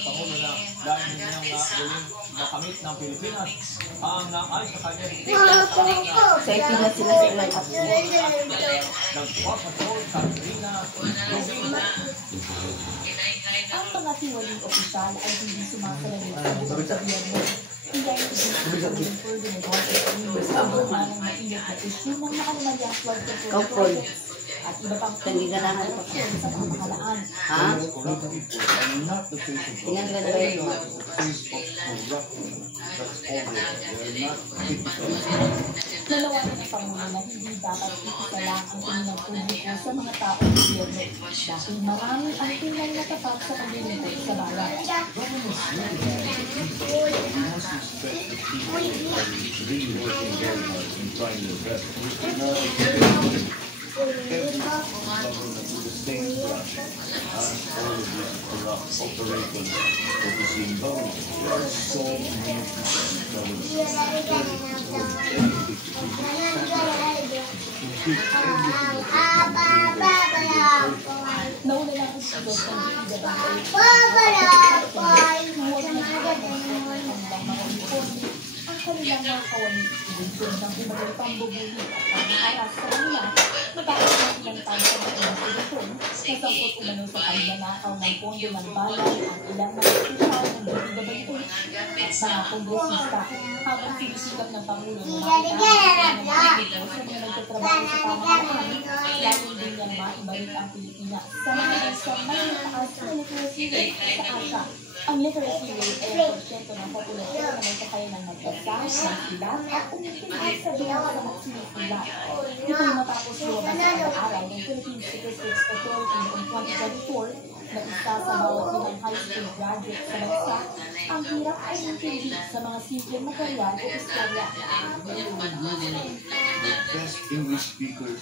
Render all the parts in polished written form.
ng Pangulo na dahil nilang uling makamit ng Pilipinas ang ayon sa kanya sa ipinas sila sa ilang at nagpapatrol sa Marina. Ang mga tiwaling opisyal ay hindi sumasalamin sa buong gobyerno. Kaya yung ibig sabihin for the negotiation sa bumanang mainit na issue ng nakalimalyang flood control projects at iba pang Tanggiganahan pa sa pamahalaan. ha? Tinanggalayan mo. Nalawanan ng Pangulo na hindi dapat ikisa lang ang tingin ng publiko sa mga taong gobyerno dahil marami ang tingnan na tapat sa paglilingkod sa bayan. Nauna lang ang sagot ng ang kanilang mga kawani ibigod ng umagay pambubulit at pangharas sa kanila matapos ng ilang taon sa mga investigasyon na sangkot umano sa pagnanakaw ng pondo ng bayan ang ilang mga opisyal ng DPWH at mga kongresista habang sinisikap ng Pangulo na makita ng mga dito sa mga nagtatrabaho sa pamahalaan lalo din niyang maibalik ang Pilipinas sa mga bansang may mataas na literacy rate sa Asia. Ang literacy rate ay ang porsyento ng populasyon na may kakayanang magbasa, magsilat at umiintindi sa bilang sa magsilat. Ito'y matapos lumabas sa pag-aaral ng Philippine Statistics Authority noong 2024 na isa sa bawat limang high school graduate sa bansa, ang hirap ay intindi sa mga simpleng material o istorya. The best English speakers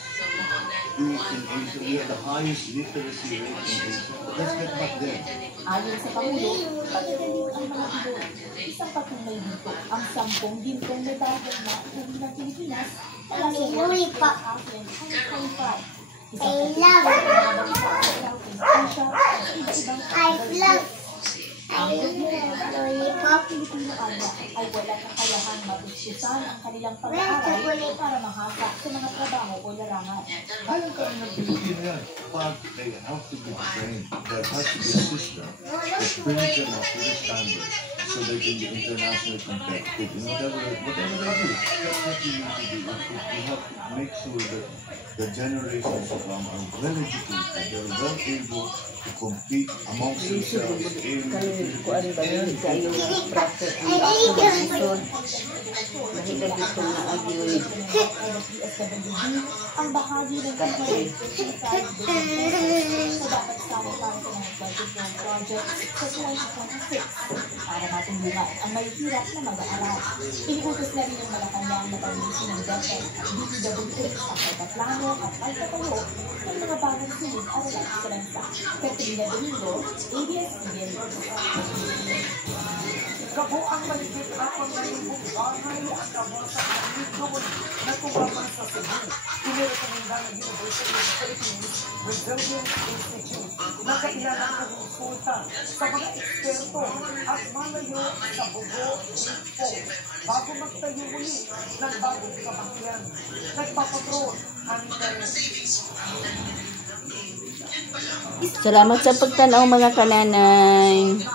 do it in Asia. We have the highest literacy rate in Asia. Let's get back there. Ayon sa Pangulo, pagkagaling ang mga ibon. Isang patunay dito, ang 10 gintong medalya na inuwi ng Pilipinas mula sa World Cup Conference 2025. Isang patunay sa Southeast Asia at iba-ibang pagkagaling. Ang mga Pilipino ay walang kakayahang matustusan ang kanilang pag-aaral para mahasa sa mga trabaho o larangan. Kaya ka ng Pilipino yan, but they have to be trained. There has to be a system that brings them up to the standard so they can be internationally competitive in whatever they do. That's what you need to do. You have to make sure that the generations to come are well educated, they're well able to compete amongst themselves in Kuan ba yun sa iyo nga process ang accommodation mahigad dito na agyon ang bahagi ng conference sa dapat sama para sa mga budget ng project sa 2026 para matulungan ang mahihirap na mag-aaral. Iniutos na rin ng Malacanang na pag-isin ng DepEd at DPWH ang pagpaplano at pagtatayo ng mga bagong silid-aralan sa bansa. Katrina Domingo, ABS-CBN. Kabo ang maligit ako na yung bahay ang kabo sa Panginoon na kumabang sa Cebu. Inirekomenda ng University of the Philippines Resilience Institute na kailangan ng konsulta sa mga eksperto at malayo sa bugo info bago magtayo muli ng bagong kapakyan. Nagpapatrol ang Salamat sa pagtanaw mga kananay.